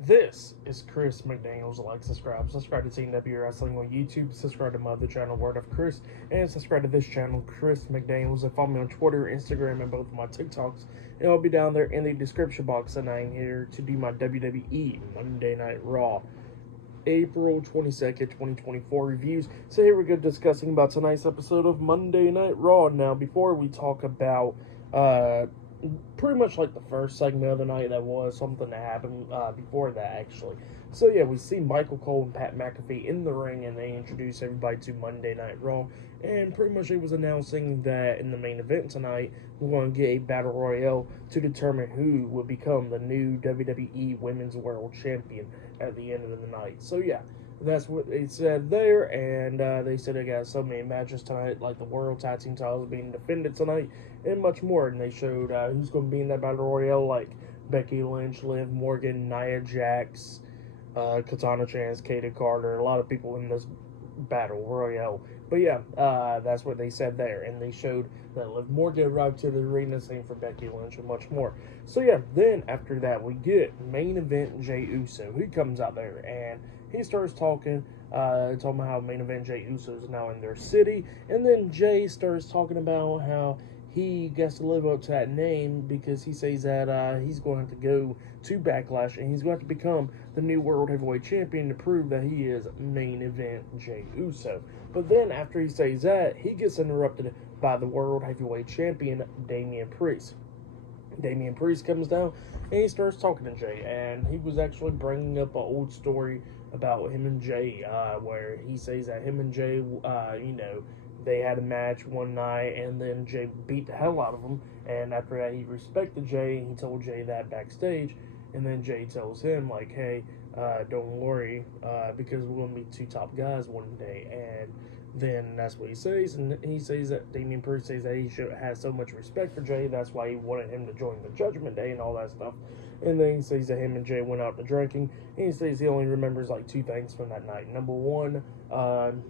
This is Chris McDaniels. Like, subscribe to Team W Wrestling on YouTube, subscribe to my other channel, Word of Chris, and subscribe to this channel, Chris McDaniels, and follow me on Twitter, Instagram, and both of my TikToks. And I'll be down there in the description box, and I'm here to do my WWE Monday Night Raw April 22nd, 2024 reviews. So here we go discussing about tonight's episode of Monday Night Raw. Now, before we talk about pretty much like the first segment of the night, that was something that happened before that, actually. So yeah, we see Michael Cole and Pat McAfee in the ring, and they introduce everybody to Monday Night Raw, and pretty much it was announcing that in the main event tonight, we're going to get a battle royale to determine who will become the new WWE Women's World Champion at the end of the night. So yeah, that's what they said there, and they said they got so many matches tonight, like the World Tag Team titles being defended tonight, and much more. And they showed who's going to be in that battle royale, like Becky Lynch, Liv Morgan, Nia Jax, Katana Chance, Katie Carter, a lot of people in this battle royale. But yeah, that's what they said there, and they showed that Liv Morgan arrived to the arena, same for Becky Lynch, and much more. So yeah, then after that we get main event Jey Uso. He comes out there and he starts talking about how main event Jey Uso is now in their city, and then Jey starts talking about how he gets to live up to that name because he says that he's going to go to Backlash and he's going to become the new World Heavyweight Champion to prove that he is main event Jey Uso. But then after he says that, he gets interrupted by the World Heavyweight Champion, Damian Priest. Damian Priest comes down and he starts talking to Jey, and he was actually bringing up an old story about him and Jey, where he says that him and Jey, they had a match one night, and then Jey beat the hell out of him. And after that, he respected Jey, and he told Jey that backstage. And then Jey tells him, like, hey, don't worry, because we're going to be two top guys one day. And then that's what he says. And he says that Damian Priest says that he has so much respect for Jey. That's why he wanted him to join the Judgment Day and all that stuff. And then he says that him and Jey went out to drinking. And he says he only remembers like two things from that night. Number one,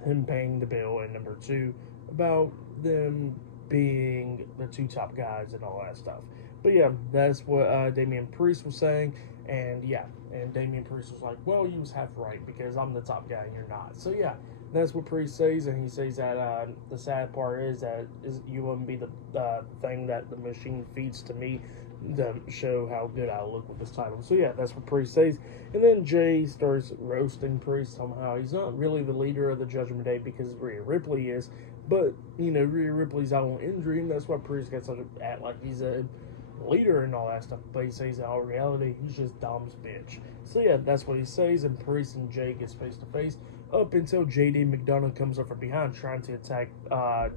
him paying the bill. And number two, about them being the two top guys and all that stuff. But yeah, that's what Damian Priest was saying. And yeah, and Damian Priest was like, well, you was half right because I'm the top guy and you're not. So yeah, that's what Priest says. And he says that the sad part is that you wouldn't be the thing that the machine feeds to me to show how good I look with this title. So yeah, that's what Priest says. And then Jey starts roasting Priest somehow. He's not really the leader of the Judgment Day because Rhea Ripley is, but Rhea Ripley's out on injury, and that's why Priest gets such a act like he's a leader and all that stuff. But he says in all reality, he's just Dom's bitch. So yeah, that's what he says, and Priest and Jey gets face to face up until JD McDonough comes up from behind trying to attack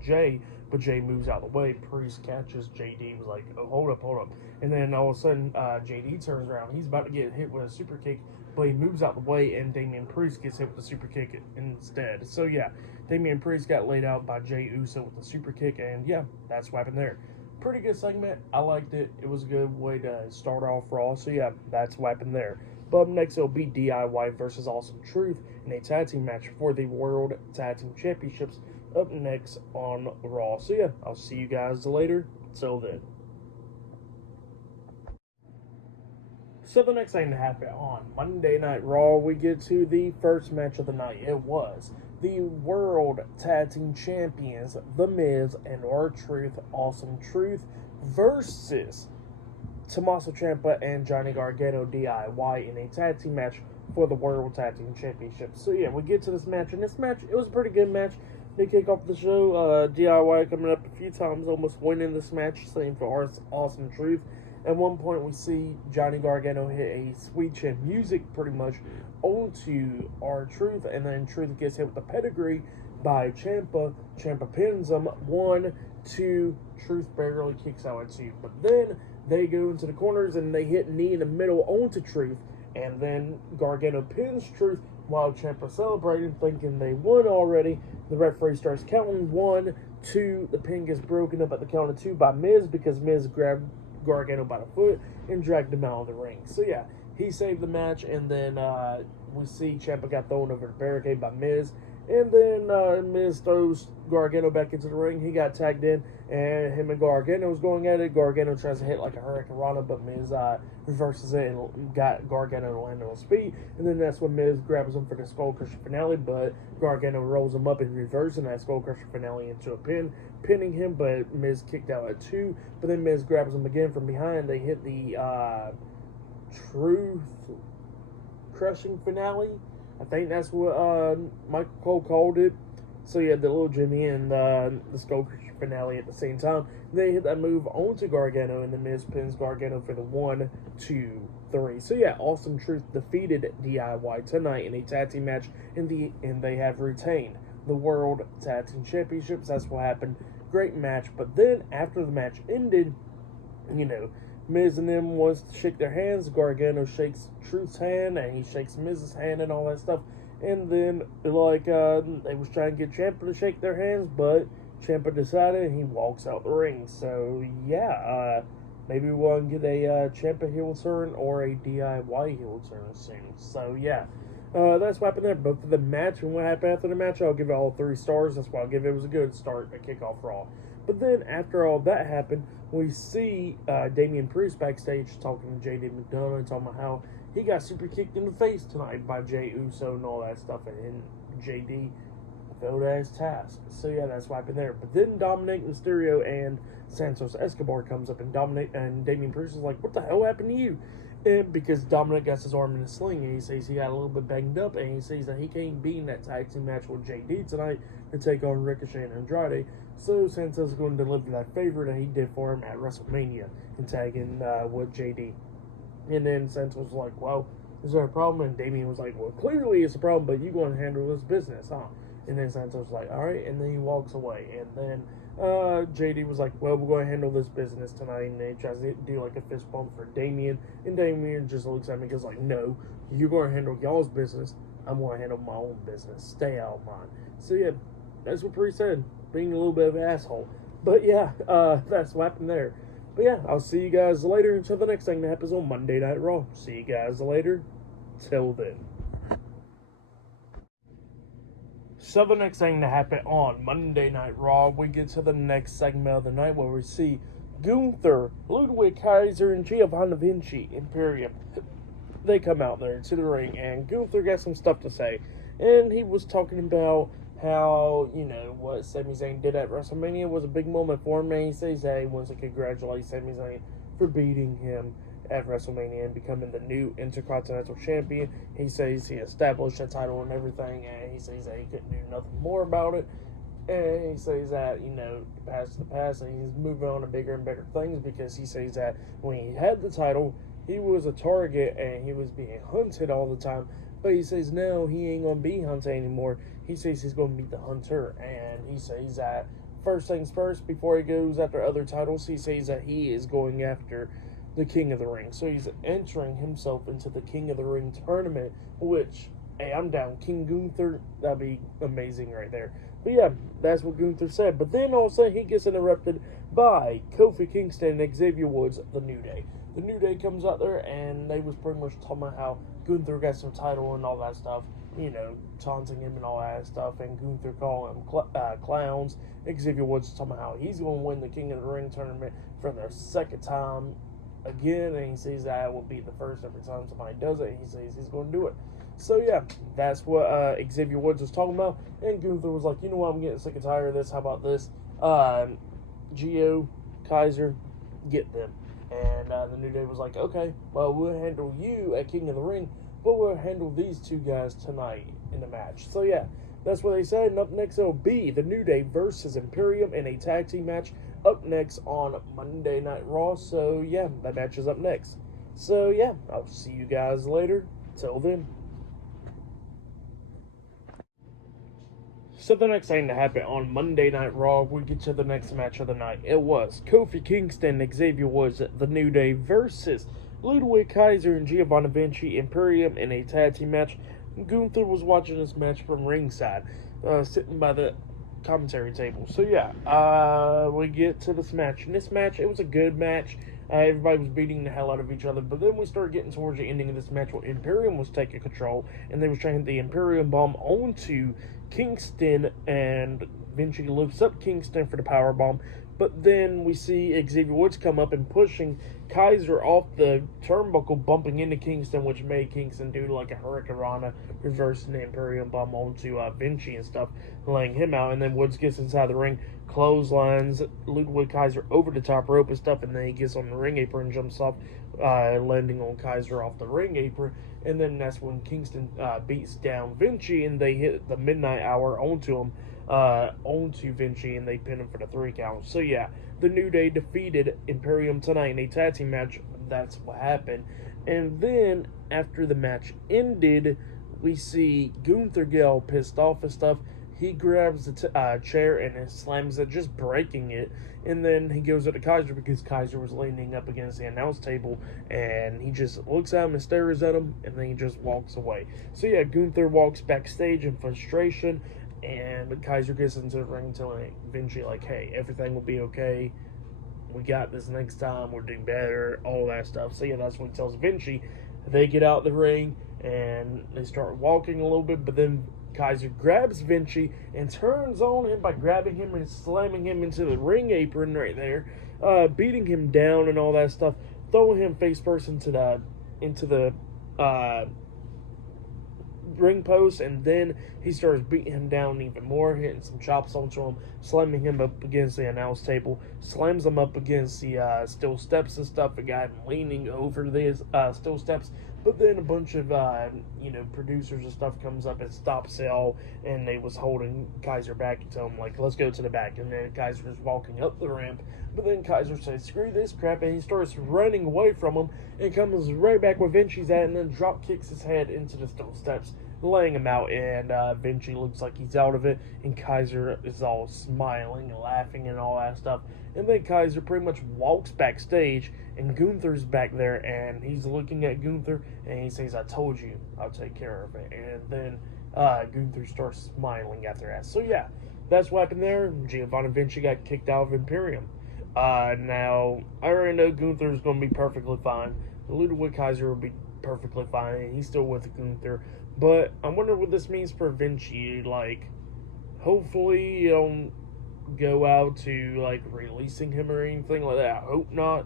Jey, but Jey moves out of the way. Priest catches JD, was like, oh, hold up. And then all of a sudden, JD turns around. He's about to get hit with a super kick, but he moves out the way, and Damian Priest gets hit with the super kick instead. So yeah, Damian Priest got laid out by Jey Uso with the super kick, and yeah, that's what happened there. Pretty good segment. I liked it. It was a good way to start off Raw. So yeah, that's what happened there. But up next, it'll be DIY versus Awesome Truth in a tag team match for the World Tag Team Championships up next on Raw. So yeah, I'll see you guys later. Till then. So the next thing to happen on Monday Night Raw, we get to the first match of the night. It was the World Tag Team Champions, The Miz and R-Truth, Awesome Truth, versus Tommaso Ciampa and Johnny Gargano DIY in a tag team match for the World Tag Team Championship. So yeah, we get to this match, and this match, it was a pretty good match. They kick off the show, DIY coming up a few times, almost winning this match, same for Awesome Truth. At one point, we see Johnny Gargano hit a sweet chin music pretty much onto R-Truth, and then Truth gets hit with the pedigree by Ciampa. Ciampa pins him. 1, 2, Truth barely kicks out at 2. But then they go into the corners and they hit knee in the middle onto Truth, and then Gargano pins Truth while Ciampa celebrating, thinking they won already. The referee starts counting 1, 2. The pin gets broken up at the count of 2 by Miz because Miz grabbed Gargano by the foot and dragged him out of the ring. So yeah, he saved the match, and then we see Ciampa got thrown over the barricade by Miz, And then Miz throws Gargano back into the ring. He got tagged in, and him and Gargano was going at it. Gargano tries to hit like a Hurricane Rana, but Miz reverses it and got Gargano to land on his feet. And then that's when Miz grabs him for the Skull Crusher finale, but Gargano rolls him up in reverse, and that Skull Crusher finale into a pin, pinning him, but Miz kicked out at 2. But then Miz grabs him again from behind. They hit the Truth Crushing finale. I think that's what Michael Cole called it. So you had the little Jimmy and the Skull Crusher finale at the same time. They hit that move onto Gargano, and the Miz pins Gargano for the 1, 2, 3. So yeah, Awesome Truth defeated DIY tonight in a tag team match, and they have retained the World Tag Team Championships. That's what happened. Great match. But then after the match ended, Miz and them wants to shake their hands. Gargano shakes Truth's hand, and he shakes Miz's hand and all that stuff. And then, they was trying to get Ciampa to shake their hands, but Ciampa decided, and he walks out the ring. So, yeah, maybe we'll get a Ciampa heel turn or a DIY heel turn soon. So, yeah, that's what happened there. But for the match and what happened after the match, I'll give it all 3 stars. That's why I'll give it. It was a good start, a kickoff Raw. But then, after all that happened, we see Damian Priest backstage talking to JD McDonough and talking about how he got super kicked in the face tonight by Jey Uso and all that stuff, and JD failed at his task. So yeah, that's what happened there. But then Dominic Mysterio and Santos Escobar comes up, and Damian Priest is like, "What the hell happened to you?" And because Dominic got his arm in a sling, and he says he got a little bit banged up, and he says that he can't be in that tag team match with JD tonight to take on Ricochet and Andrade. So Santos is going to deliver that favor that he did for him at WrestleMania and tag in with JD. And then Santos was like, "Well, is there a problem?" And Damian was like, "Well, clearly it's a problem, but you're going to handle this business, huh?" And then Santos was like, "All right," and then he walks away. And then JD was like, "Well, we're going to handle this business tonight," and then he tries to do like a fist bump for Damian, and Damian just looks at me and goes like, "No, you're going to handle y'all's business. I'm going to handle my own business. Stay out of mine." So yeah, that's what Priest said, being a little bit of an asshole. But yeah, that's what happened there. But yeah, I'll see you guys later until the next thing that happens on Monday Night Raw. See you guys later. Till then. So the next thing to happen on Monday Night Raw, we get to the next segment of the night where we see Gunther, Ludwig, Kaiser, and Giovanni Vinci, Imperium. They come out there to the ring, and Gunther got some stuff to say. And he was talking about how, what Sami Zayn did at WrestleMania was a big moment for him, and he says that he wants to congratulate Sami Zayn for beating him at WrestleMania and becoming the new Intercontinental Champion. He says he established the title and everything, and he says that he couldn't do nothing more about it. And he says that, the past is the past, and he's moving on to bigger and bigger things, because he says that when he had the title, he was a target and he was being hunted all the time. But he says now he ain't going to be hunted anymore. He says he's going to be the hunter. And he says that first things first, before he goes after other titles, he says that he is going after the King of the Ring. So he's entering himself into the King of the Ring tournament, which, hey, I'm down. King Gunther, that'd be amazing right there. But yeah, that's what Gunther said. But then all of a sudden he gets interrupted by Kofi Kingston and Xavier Woods, the New Day. The New Day comes out there, and they was pretty much talking about how Gunther got some title and all that stuff, taunting him and all that stuff, and Gunther calling them clowns. Xavier Woods talking about how he's going to win the King of the Ring tournament for the second time again, and he says that will be the first every time somebody does it. He says he's going to do it. So yeah, that's what Xavier Woods was talking about, and Gunther was like, "You know what, I'm getting sick and tired of this. How about this? Gio, Kaiser, get them." And the New Day was like, "Okay, well, we'll handle you at King of the Ring, but we'll handle these two guys tonight in the match." So yeah, that's what they said. And up next, it'll be the New Day versus Imperium in a tag team match up next on Monday Night Raw. So yeah, that match is up next. So yeah, I'll see you guys later. Till then. So the next thing to happen on Monday Night Raw, we get to the next match of the night. It was Kofi Kingston, Xavier Woods, the New Day versus Ludwig, Kaiser, and Giovanni Vinci, Imperium in a tag team match. Gunther was watching this match from ringside, sitting by the commentary table. So yeah, we get to this match. In this match, it was a good match. Everybody was beating the hell out of each other, but then we started getting towards the ending of this match where Imperium was taking control, and they was trying the Imperium Bomb onto Kingston, and Vinci lifts up Kingston for the power bomb. But then we see Xavier Woods come up and pushing Kaiser off the turnbuckle, bumping into Kingston, which made Kingston do like a Hurricanrana, reversing the Imperium Bomb onto Vinci and stuff, laying him out. And then Woods gets inside the ring, clotheslines Ludwig Kaiser over the top rope and stuff, and then he gets on the ring apron and jumps off, landing on Kaiser off the ring apron. And then that's when Kingston beats down Vinci, and they hit the midnight hour onto him. Onto Vinci, and they pin him for the 3 count. So yeah, the New Day defeated Imperium tonight in a tag team match. That's what happened. And then after the match ended, we see Gunther get all pissed off and stuff. He grabs the chair and slams it, just breaking it. And then he goes up to Kaiser because Kaiser was leaning up against the announce table, and he just looks at him and stares at him, and then he just walks away. So yeah, Gunther walks backstage in frustration, and Kaiser gets into the ring telling Vinci, like, hey, everything will be okay. We got this next time. We'll do better. All that stuff. So, yeah, that's when he tells Vinci. They get out the ring, and they start walking a little bit. But then Kaiser grabs Vinci and turns on him by grabbing him and slamming him into the ring apron right there. Beating him down and all that stuff. Throwing him face first into the ring post, and then he starts beating him down even more, hitting some chops onto him, slamming him up against the announce table, slams him up against the steel steps and stuff. The guy leaning over the steel steps, but then a bunch of producers and stuff comes up and stops it all, and they was holding Kaiser back and tell him, like, let's go to the back. And then Kaiser is walking up the ramp, but then Kaiser says, screw this crap, and he starts running away from him and comes right back where Vinci's at, and then drop kicks his head into the steel steps, laying him out. And Vinci looks like he's out of it, and Kaiser is all smiling and laughing and all that stuff. And then Kaiser pretty much walks backstage, and Gunther's back there, and he's looking at Gunther, and he says, I told you, I'll take care of it. And then Gunther starts smiling after that. So yeah, that's what happened there. Giovanni Vinci got kicked out of Imperium. Now, I already know Gunther's going to be perfectly fine. Ludwig Kaiser will be perfectly fine. He's still with Gunther. But I wonder what this means for Vinci. Like, hopefully you don't go out to, like, releasing him or anything like that. I hope not.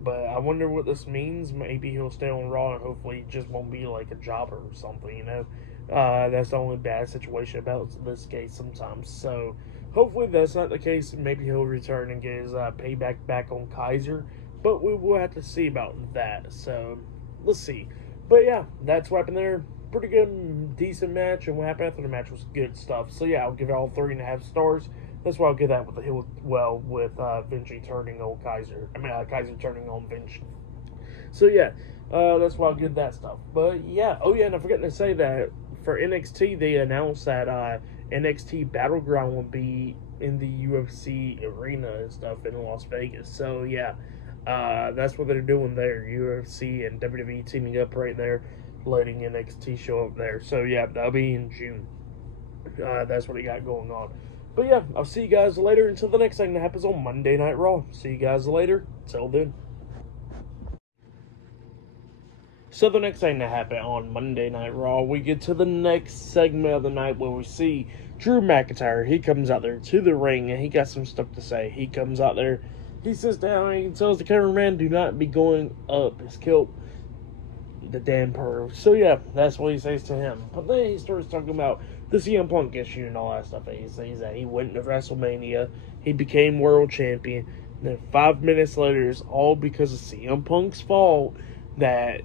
But I wonder what this means. Maybe he'll stay on Raw, and hopefully he just won't be, like, a jobber or something, you know? That's the only bad situation about this case sometimes. So, hopefully that's not the case. Maybe he'll return and get his payback back on Kaiser. But we will have to see about that. So, let's see. But yeah, that's what happened there. Pretty good, decent match. And what happened after the match was good stuff. So yeah, I'll give it all 3.5 stars. That's why I'll give that with Vinci turning on Kaiser. Kaiser turning on Vinci. So yeah, that's why I'll give that stuff. But yeah, oh yeah, and I forgot to say that for NXT, they announced that NXT Battleground will be in the UFC arena and stuff in Las Vegas. So yeah, that's what they're doing there. UFC and WWE teaming up right there, letting NXT show up there. So yeah, that'll be in June. That's what he got going on. But yeah, I'll see you guys later until the next thing that happens on Monday Night Raw. See you guys later. Till then. So the next thing that happened on Monday Night Raw, we get to the next segment of the night where we see Drew McIntyre. He comes out there to the ring, and he got some stuff to say. He comes out there, he sits down, and he tells the cameraman, do not be going up his kilt, the damn pearl. So yeah, that's what he says to him. But then he starts talking about the CM Punk issue and all that stuff. And he says that he went to WrestleMania, he became world champion, and then 5 minutes later, it's all because of CM Punk's fault that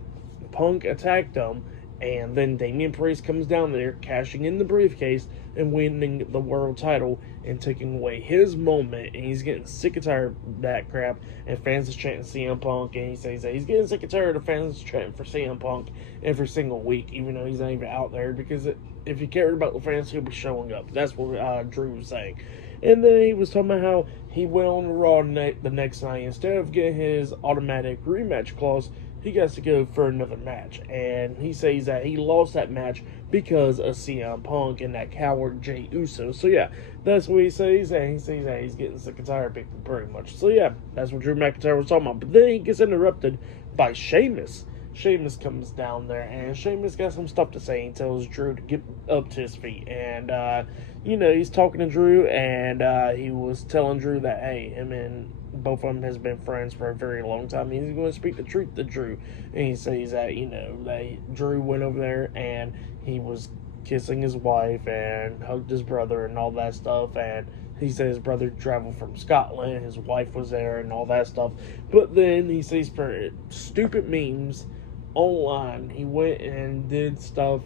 Punk attacked him, and then Damian Priest comes down there, cashing in the briefcase and winning the world title and taking away his moment. And he's getting sick and tired of that crap, and fans is chanting CM Punk, and he says that he's getting sick and tired of fans chanting for CM Punk every single week, even though he's not even out there, because if he cared about the fans, he'll be showing up. That's what Drew was saying. And then he was talking about how he went on the Raw the next night. Instead of getting his automatic rematch clause, he got to go for another match. And he says that he lost that match because of CM Punk and that coward Jey Uso. So yeah, that's what he says, and he says that he's getting sick and tired of people pretty much. So yeah, that's what Drew McIntyre was talking about. But then he gets interrupted by Sheamus. Sheamus comes down there, and Sheamus got some stuff to say. He tells Drew to get up to his feet, and he's talking to Drew, and he was telling Drew that, hey, him and both of them has been friends for a very long time. He's going to speak the truth to Drew, and he says that Drew went over there and he was kissing his wife and hugged his brother and all that stuff, and he said his brother traveled from Scotland, his wife was there and all that stuff. But then he says for stupid memes online, he went and did stuff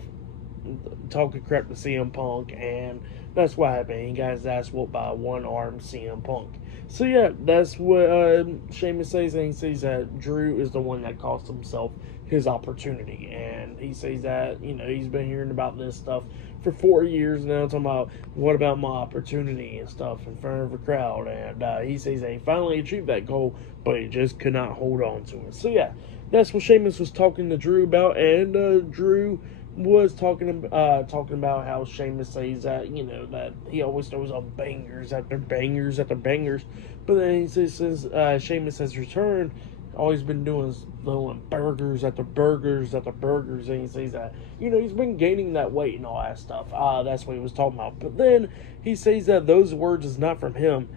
talking crap to CM Punk, and that's what happened. He got his ass whooped by a one-armed CM Punk. So yeah, that's what Sheamus says, and he says that Drew is the one that cost himself his opportunity, and he says that he's been hearing about this stuff for 4 years now, talking about what about my opportunity and stuff in front of a crowd, and he says that he finally achieved that goal, but he just could not hold on to it. So yeah, that's what Sheamus was talking to Drew about, and Drew was talking about how Sheamus says that that he always throws on bangers after bangers after bangers, but then he says since Sheamus has returned, all he's been doing is throwing burgers after burgers after burgers, and he says that he's been gaining that weight and all that stuff. That's what he was talking about. But then he says that those words is not from him,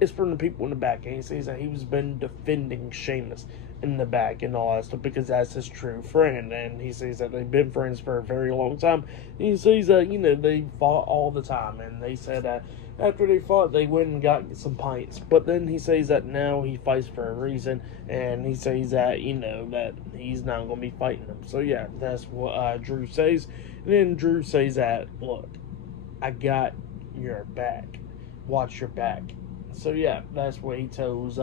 it's from the people in the back, and he says that he's been defending Sheamus in the back and all that stuff because that's his true friend, and he says that they've been friends for a very long time. And he says that they fought all the time, and they said that after they fought they went and got some pints, but then he says that now he fights for a reason, and he says that that he's not going to be fighting them. So yeah, that's what Drew says. And then Drew says that, look, I got your back, watch your back. So yeah, that's what he tells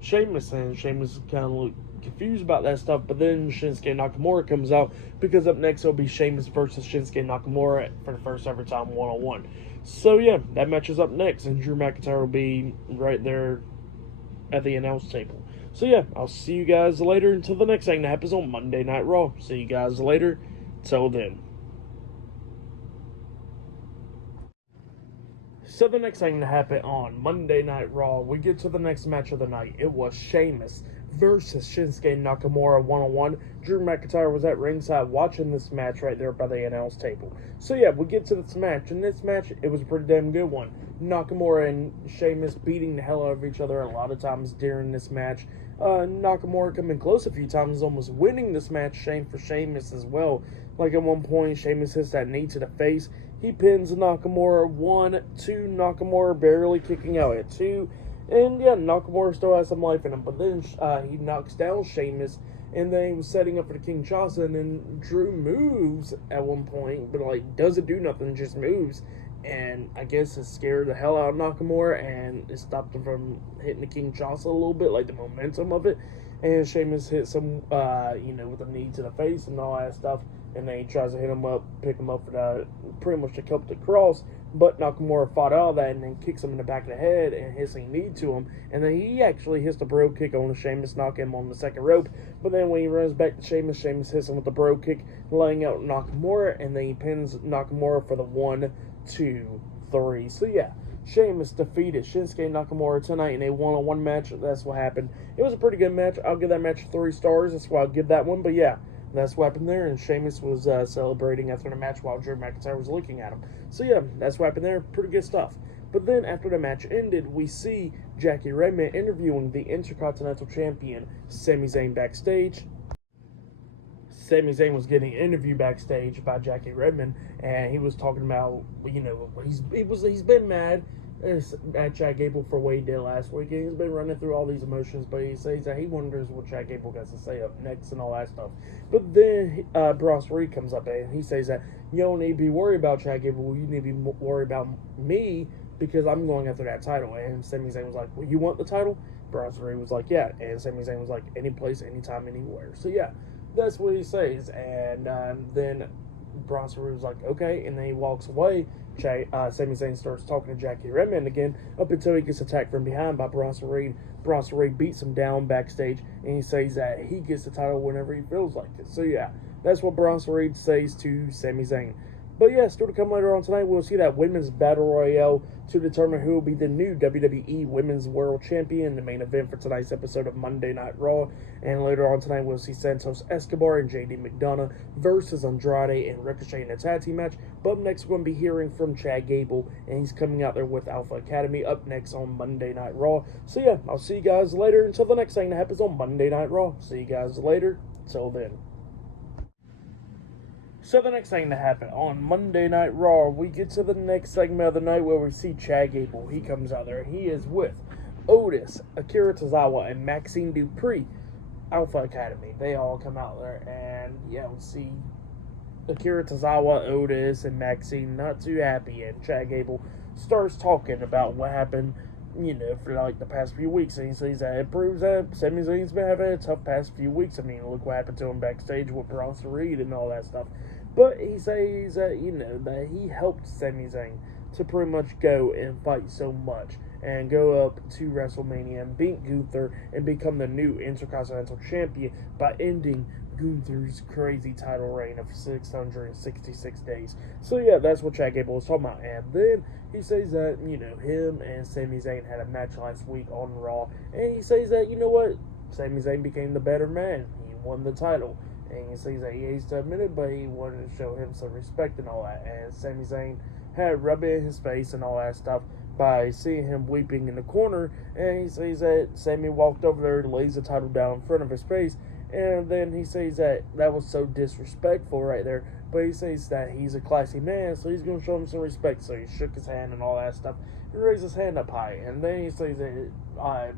Sheamus, and Sheamus kind of looked confused about that stuff. But then Shinsuke Nakamura comes out, because up next it'll be Sheamus versus Shinsuke Nakamura for the first ever time one-on-one. So yeah, that match is up next, and Drew McIntyre will be right there at the announce table. So yeah, I'll see you guys later until the next thing that happens on Monday Night Raw. See you guys later. Till then. So the next thing to happen on Monday Night Raw, we get to the next match of the night. It was Sheamus versus Shinsuke Nakamura one-on-one. Drew McIntyre was at ringside watching this match right there by the announce table. So yeah, we get to this match, and this match, it was a pretty damn good one. Nakamura and Sheamus beating the hell out of each other a lot of times during this match. Nakamura coming close a few times, almost winning this match, shame for Sheamus as well. Like at one point, Sheamus hits that knee to the face. He pins Nakamura 1, 2, Nakamura barely kicking out at 2. And yeah, Nakamura still has some life in him. But then he knocks down Sheamus, and then he was setting up for the Kinshasa, and then Drew moves at one point, but doesn't do nothing, just moves. And I guess it scared the hell out of Nakamura, and it stopped him from hitting the Kinshasa a little bit, the momentum of it. And Sheamus hits him, with a knee to the face and all that stuff. And then he tries to hit him up, pick him up for pretty much the Celtic Cross. But Nakamura fought out of that and then kicks him in the back of the head and hits a knee to him. And then he actually hits the bro kick on Sheamus, knock him on the second rope. But then when he runs back to Sheamus, Sheamus hits him with the bro kick, laying out Nakamura. And then he pins Nakamura for the 1, 2, 3. So yeah, Sheamus defeated Shinsuke Nakamura tonight in a one-on-one match. That's what happened. It was a pretty good match. I'll give that match 3 stars. That's why I'll give that one. But yeah, that's what happened there, and Sheamus was celebrating after the match while Drew McIntyre was looking at him. So yeah, that's what happened there. Pretty good stuff. But then after the match ended, we see Jackie Redmond interviewing the Intercontinental Champion Sami Zayn backstage. Sami Zayn was getting interviewed backstage by Jackie Redmond, and he was talking about he's been mad at Chad Gable for what he did last week. He's been running through all these emotions, but he says that he wonders what Chad Gable got to say up next and all that stuff. But then Bronx Reed comes up and he says that you don't need to be worried about Chad Gable, you need to be worried about me because I'm going after that title. And Sami Zayn was like, well, you want the title? Bronx Reed was like, yeah. And Sami Zayn was like, any place, anytime, anywhere. So yeah, that's what he says. And then Bronson Reed was like, okay, and then he walks away. Sami Zayn starts talking to Jackie Redmond again up until he gets attacked from behind by Bronson Reed. Bronson Reed beats him down backstage, and he says that he gets the title whenever he feels like it. So yeah, that's what Bronson Reed says to Sami Zayn. But yeah, still to come later on tonight, we'll see that Women's Battle Royale to determine who will be the new WWE Women's World Champion, the main event for tonight's episode of Monday Night Raw. And later on tonight, we'll see Santos Escobar and JD McDonough versus Andrade and Ricochet in a tag team match. But up next, we're going to be hearing from Chad Gable, and he's coming out there with Alpha Academy up next on Monday Night Raw. So yeah, I'll see you guys later until the next thing that happens on Monday Night Raw. See you guys later. Till then. So the next thing to happen on Monday Night Raw, we get to the next segment of the night where we see Chad Gable. He comes out there and he is with Otis, Akira Tozawa, and Maxine Dupree, Alpha Academy. They all come out there and yeah, we see Akira Tozawa, Otis, and Maxine not too happy, and Chad Gable starts talking about what happened, for like the past few weeks, and he says that it proves that Sami Zayn's been having a tough past few weeks. I mean, look what happened to him backstage with Bronson Reed and all that stuff. But he says that, that he helped Sami Zayn to pretty much go and fight so much and go up to WrestleMania and beat Gunther and become the new Intercontinental Champion by ending Gunther's crazy title reign of 666 days. So yeah, that's what Chad Gable was talking about. And then he says that, him and Sami Zayn had a match last week on Raw. And he says that, Sami Zayn became the better man. He won the title. And he says that he hates to admit it, but he wanted to show him some respect and all that. And Sami Zayn had rub it in his face and all that stuff by seeing him weeping in the corner. And he says that Sami walked over there and lays the title down in front of his face. And then he says that was so disrespectful right there. But he says that he's a classy man, so he's going to show him some respect. So he shook his hand and all that stuff. He raised his hand up high. And then he says that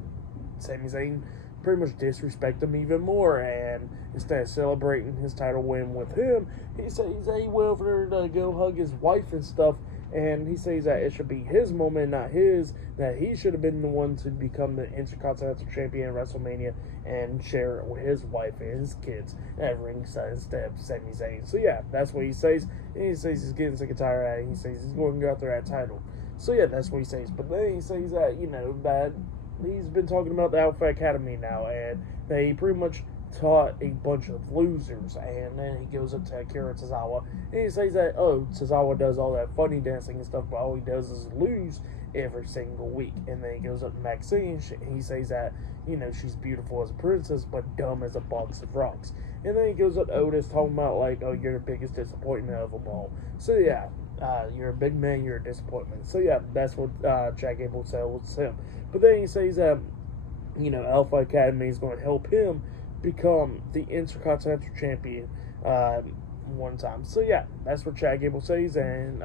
Sami Zayn pretty much disrespect him even more. And instead of celebrating his title win with him, he says that he went over there to go hug his wife and stuff. And he says that it should be his moment, not his, that he should have been the one to become the Intercontinental Champion at WrestleMania and share it with his wife and his kids at ringside instead of Sami Zayn. So yeah, that's what he says. And he says he's getting sick and tired of it. He says he's going to go out there at title. So yeah, that's what he says. But then he says that, that he's been talking about the Alpha Academy now, and that he pretty much taught a bunch of losers. And then he goes up to Akira Tozawa and he says that, Tozawa does all that funny dancing and stuff, but all he does is lose every single week. And then he goes up to Maxine and he says that, she's beautiful as a princess but dumb as a box of rocks. And then he goes up to Otis talking about like, you're the biggest disappointment of them all. So yeah, you're a big man, you're a disappointment. So yeah, that's what Chad Gable tells him. But then he says that, Alpha Academy is going to help him become the Intercontinental Champion one time. So yeah, that's what Chad Gable says, and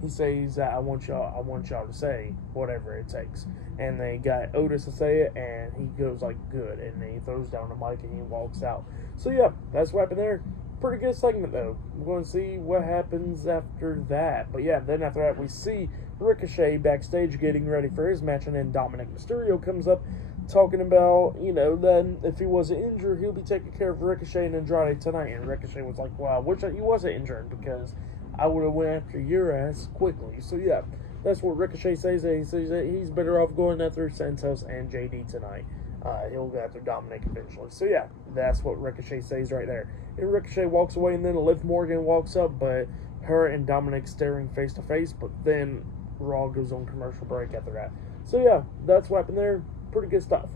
he says that I want y'all to say whatever it takes. And they got Otis to say it, and he goes like, good, and then he throws down the mic and he walks out. So yeah, that's what happened there. Pretty good segment though. We're going to see what happens after that. But yeah, then after that we see Ricochet backstage getting ready for his match, and then Dominic Mysterio comes up talking about, then if he wasn't injured, he'll be taking care of Ricochet and Andrade tonight. And Ricochet was like, well, I wish that he wasn't injured because I would have went after your ass quickly. So yeah, that's what Ricochet says. And he says that he's better off going after Santos and JD tonight. He'll go after Dominic eventually. So yeah, that's what Ricochet says right there. And Ricochet walks away, and then Liv Morgan walks up, but her and Dominic staring face to face. But then Raw goes on commercial break after that. So yeah, that's what happened there. Pretty good stuff.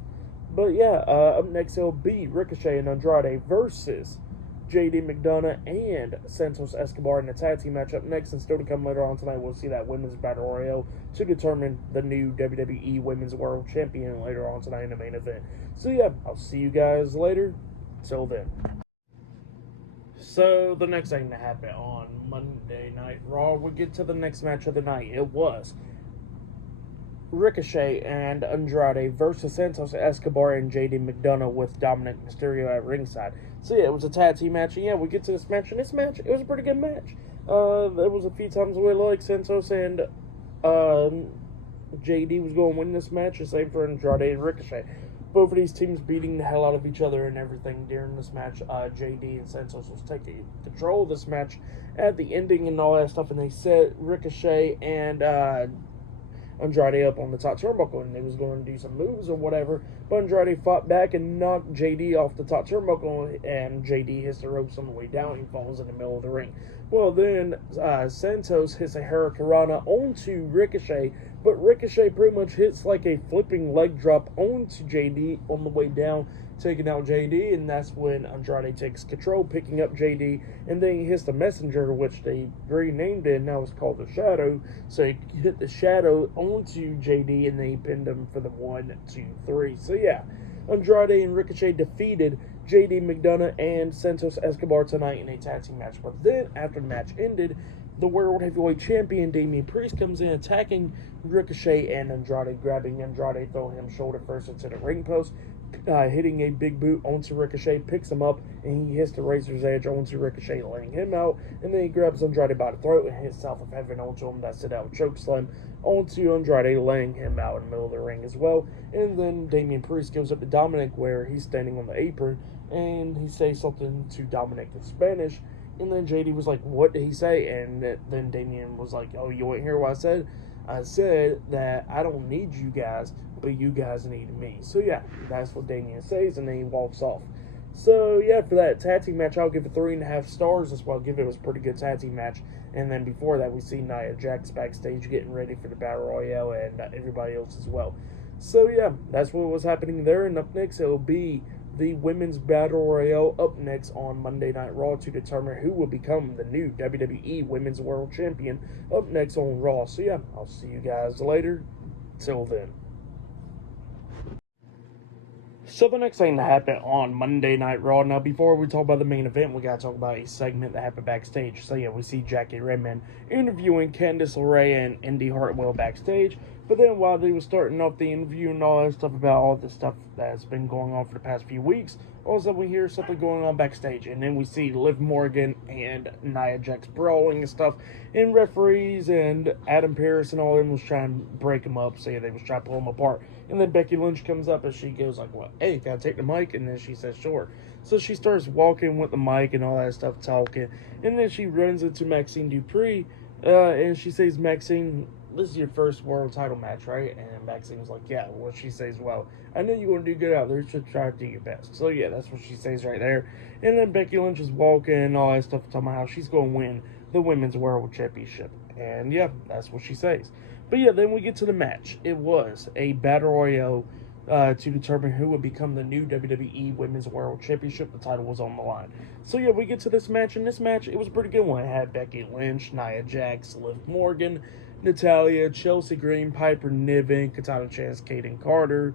But yeah, up next it'll be Ricochet and Andrade versus JD McDonough and Santos Escobar in a tag team match up next. And still to come later on tonight, we'll see that Women's Battle Royale to determine the new WWE Women's World Champion later on tonight in the main event. So yeah, I'll see you guys later. Till then. So the next thing to happen on Monday Night Raw, we get to the next match of the night. It was Ricochet and Andrade versus Santos Escobar and JD McDonough with Dominic Mysterio at ringside. So yeah, it was a tag team match, and yeah, we get to this match, and this match, it was a pretty good match. There was a few times where like Santos and JD was going to win this match, the same for Andrade and Ricochet. both of these teams beating the hell out of each other and everything during this match. JD and Santos was taking control of this match at the ending and all that stuff, and they set Ricochet and Andrade up on the top turnbuckle, and they was going to do some moves or whatever, but Andrade fought back and knocked JD off the top turnbuckle, and JD hits the ropes on the way down. He falls in the middle of the ring. Well, then Santos hits a Hurricanrana onto Ricochet, but Ricochet pretty much hits like a flipping leg drop onto JD on the way down, taking out JD, and that's when Andrade takes control, picking up JD, and then he hits the Messenger, which they renamed it, and now it's called the Shadow. So he hit the Shadow onto JD, and then he pinned him for the 1, 2, 3. So yeah, Andrade and Ricochet defeated JD McDonough and Santos Escobar tonight in a tag team match. But then, after the match ended, the World Heavyweight Champion Damian Priest comes in, attacking Ricochet and Andrade, grabbing Andrade, throwing him shoulder first into the ring post, hitting a big boot onto Ricochet, picks him up, and he hits the Razor's Edge onto Ricochet, laying him out, and then he grabs Andrade by the throat and hits South of Heaven onto him. That's it out, chokeslam onto Andrade, laying him out in the middle of the ring as well. And then Damian Priest goes up to Dominic, where he's standing on the apron, and he says something to Dominic in Spanish, and then JD was like, what did he say? And then Damian was like, oh, you want to hear what I said? I said that I don't need you guys, but you guys need me. So yeah, that's what Damian says, and then he walks off. So yeah, for that tag team match, I'll give it 3.5 stars. That's what I'll give it. It was a pretty good tag team match. And then before that, we see Nia Jax backstage getting ready for the Battle Royale, and everybody else as well. So yeah, that's what was happening there. And up next, it'll be the Women's Battle Royale up next on Monday Night Raw to determine who will become the new WWE Women's World Champion up next on Raw. So yeah, I'll see you guys later. Till then. So the next thing that happened on Monday Night Raw, now before we talk about the main event, we gotta talk about a segment that happened backstage. So yeah, we see Jackie Redmond interviewing Candice LeRae and Indy Hartwell backstage. But then while they were starting off the interview and all that stuff about all the stuff that's been going on for the past few weeks, all of a sudden we hear something going on backstage. And then we see Liv Morgan and Nia Jax brawling and stuff. And referees and Adam Pearce and all of them was trying to break them up. So yeah, they was trying to pull them apart. And then Becky Lynch comes up and she goes like, well, hey, can I take the mic? And then she says, sure. So she starts walking with the mic and all that stuff, talking. And then she runs into Maxine Dupree. And she says, Maxine, this is your first world title match, right? And Maxine was like, yeah. Well, she says, well, I know you're going to do good out there. You should try to do your best. So, yeah, that's what she says right there. And then Becky Lynch is walking and all that stuff, talking about how she's going to win the Women's World Championship. And, yeah, that's what she says. But, yeah, then we get to the match. It was a Battle Royale to determine who would become the new WWE Women's World Championship. The title was on the line. So, yeah, we get to this match. And this match, it was a pretty good one. It had Becky Lynch, Nia Jax, Liv Morgan, Natalya, Chelsea Green, Piper Niven, Katana Chance, Kaden Carter,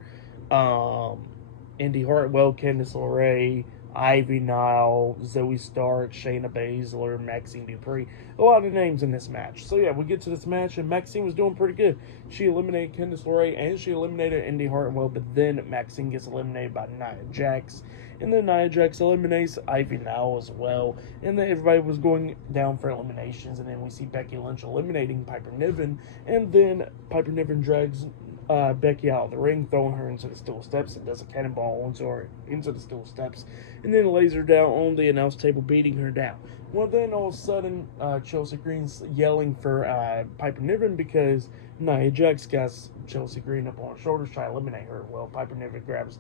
Indy Hartwell, Candice LeRae, Ivy Nile, Zoe Stark, Shayna Baszler, Maxine Dupree. A lot of names in this match. So yeah, we get to this match, and Maxine was doing pretty good. She eliminated Candice LeRae, and she eliminated Indy Hartwell, but then Maxine gets eliminated by Nia Jax. And then Nia Jax eliminates Ivy Nile as well. And then everybody was going down for eliminations. And then we see Becky Lynch eliminating Piper Niven. And then Piper Niven drags Becky out of the ring, throwing her into the steel steps, and does a cannonball onto her into the steel steps. And then lays her down on the announce table, beating her down. Well, then all of a sudden, Chelsea Green's yelling for Piper Niven because Nia Jax got Chelsea Green up on her shoulders, trying to eliminate her. Well, Piper Niven grabs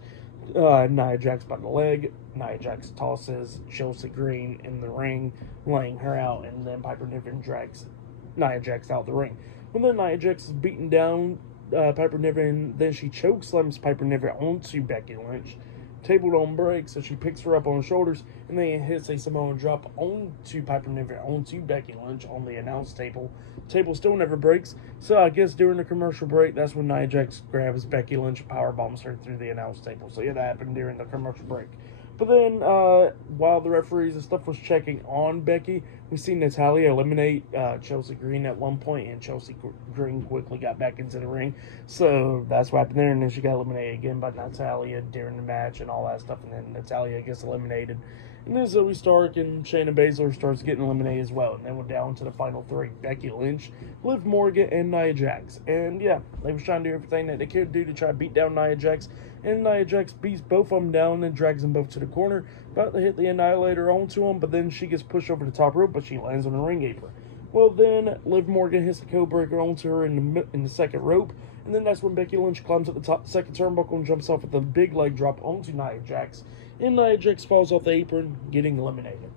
Nia Jax by the leg. Nia Jax tosses Chelsea Green in the ring, laying her out, and then Piper Niven drags Nia Jax out the ring. Well, then Nia Jax is beaten down Piper Niven, then she chokeslams Piper Niven onto Becky Lynch. Table don't break, so she picks her up on her shoulders, and then hits a Samoan drop onto Piper Niven, onto Becky Lynch on the announce table. Table still never breaks, so I guess during the commercial break, that's when Nia Jax grabs Becky Lynch and powerbombs her through the announce table. So yeah, that happened during the commercial break. But then, while the referees and stuff was checking on Becky, we see Natalya eliminate Chelsea Green at one point, and Chelsea Green quickly got back into the ring. So that's what happened there, and then she got eliminated again by Natalya during the match and all that stuff, and then Natalya gets eliminated. And then Zoe Stark and Shayna Baszler starts getting eliminated as well. And then we're down to the final three: Becky Lynch, Liv Morgan, and Nia Jax. And yeah, they was trying to do everything that they could do to try to beat down Nia Jax. And Nia Jax beats both of them down and drags them both to the corner. About to hit the Annihilator onto them, but then she gets pushed over the top rope, but she lands on the ring apron. Well, then Liv Morgan hits the codebreaker onto her in the second rope. And then that's when Becky Lynch climbs at the top second turnbuckle and jumps off with a big leg drop onto Nia Jax. And Nia Jax falls off the apron, getting eliminated.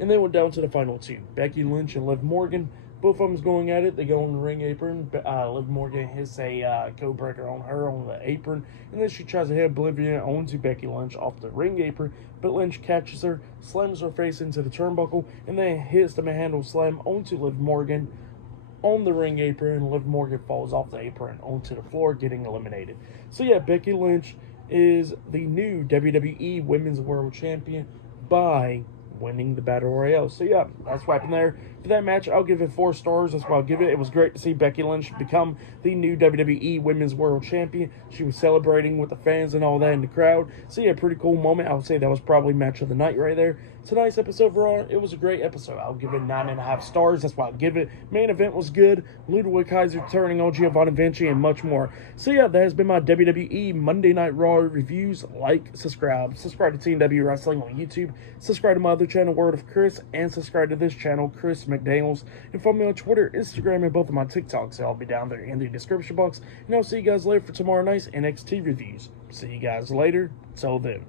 And then we're down to the final two: Becky Lynch and Liv Morgan. Both of them's going at it. They go on the ring apron. Liv Morgan hits a codebreaker on her on the apron. And then she tries to hit Oblivion onto Becky Lynch off the ring apron. But Lynch catches her, slams her face into the turnbuckle, and then hits the manhandle slam onto Liv Morgan on the ring apron. And Liv Morgan falls off the apron onto the floor, getting eliminated. So yeah, Becky Lynch is the new WWE Women's World Champion by winning the Battle Royale. So yeah, that's what happened there. For that match, I'll give it 4 stars. That's what I'll give it. It was great to see Becky Lynch become the new WWE Women's World Champion. She was celebrating with the fans and all that in the crowd. So yeah, pretty cool moment. I would say that was probably match of the night right there. Tonight's episode overall, it was a great episode. I'll give it 9.5 stars. That's why I'll give it. Main event was good. Ludwig, Kaiser turning on Giovanni, Vinci, and much more. So yeah, that has been my WWE Monday Night Raw reviews. Like, subscribe to Team W Wrestling on YouTube. Subscribe to my other channel, Word of Chris, and subscribe to this channel, Chris McDaniels. And follow me on Twitter, Instagram, and both of my TikToks. I'll be down there in the description box. And I'll see you guys later for tomorrow night's NXT reviews. See you guys later. Till then.